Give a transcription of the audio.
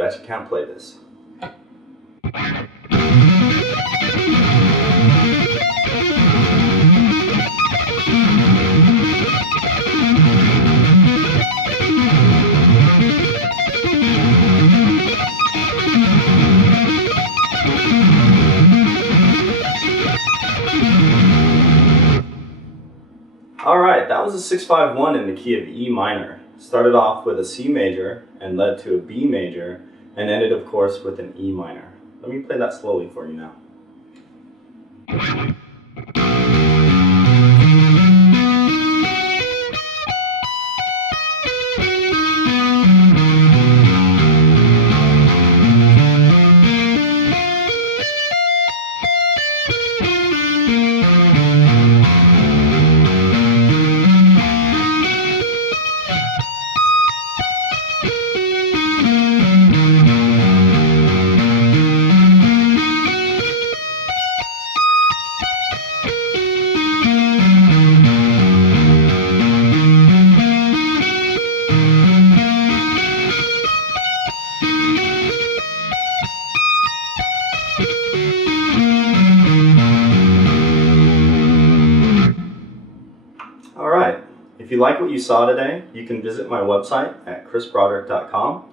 Bet you can't play this. Alright, that was a 651 in the key of E minor. Started off with a C major and led to a B major and ended, of course, with an E minor. Let me play that slowly for you now. Alright, if you like what you saw today, you can visit my website at chrisbroderick.com